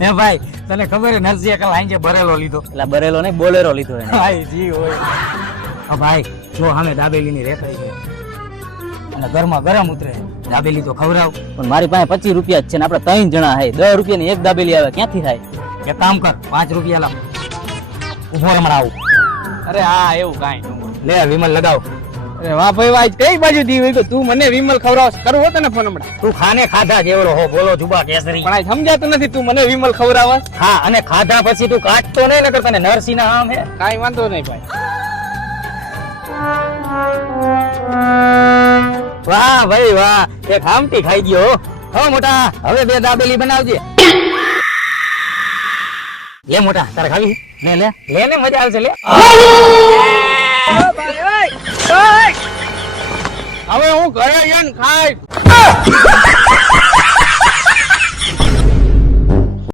હે ભાઈ તને ખબર હે નરસિંહ કાલ આંજે ભરેલો લીધો. એટલે બરેલો નહીં બોલેરો લીધો એને. ભાઈ જી હોય. હા ભાઈ જો સામે દાબેલીની રેકડી છે અને ઘરમાં ગરમ ઉતરે દાબેલી તો ખવડાવ. પણ મારી પાસે 25 રૂપિયા જ છે ને આપણે 3 જણા હે 10 રૂપિયાની એક દાબેલી આવે ક્યાંથી થાય? એક કામ કર 5 રૂપિયા લાવ ઉભો રમણ આવું. અરે હા એવું કાંઈ લે વિમલ લગાવ. અરે વાહ ભાઈ વાહ કઈ બાજુ દી ગયો તું મને વિમલ ખવડાવ કરવો તને ફોન હમણાં તું ખાને ખાધા જેવડો હો બોલો જુબા કેસરી. પણ આ સમજાતું નથી તું મને વિમલ ખવડાવસ. હા અને ખાધા પછી તું કાટતો નહીં નકર તને નરસિંહ ના આમ હે. કાંઈ વાંધો નહીં ભાઈ. વાહ ભાઈ વાહ એક આમટી ખાઈ ગયો હો મોટા. હવે 2 દાબેલી બનાવજે. લે મોટા તારે ખાવી ને લે લે ને મજા આવશે લે. હવે હું ઘરે જઈને ખાઈ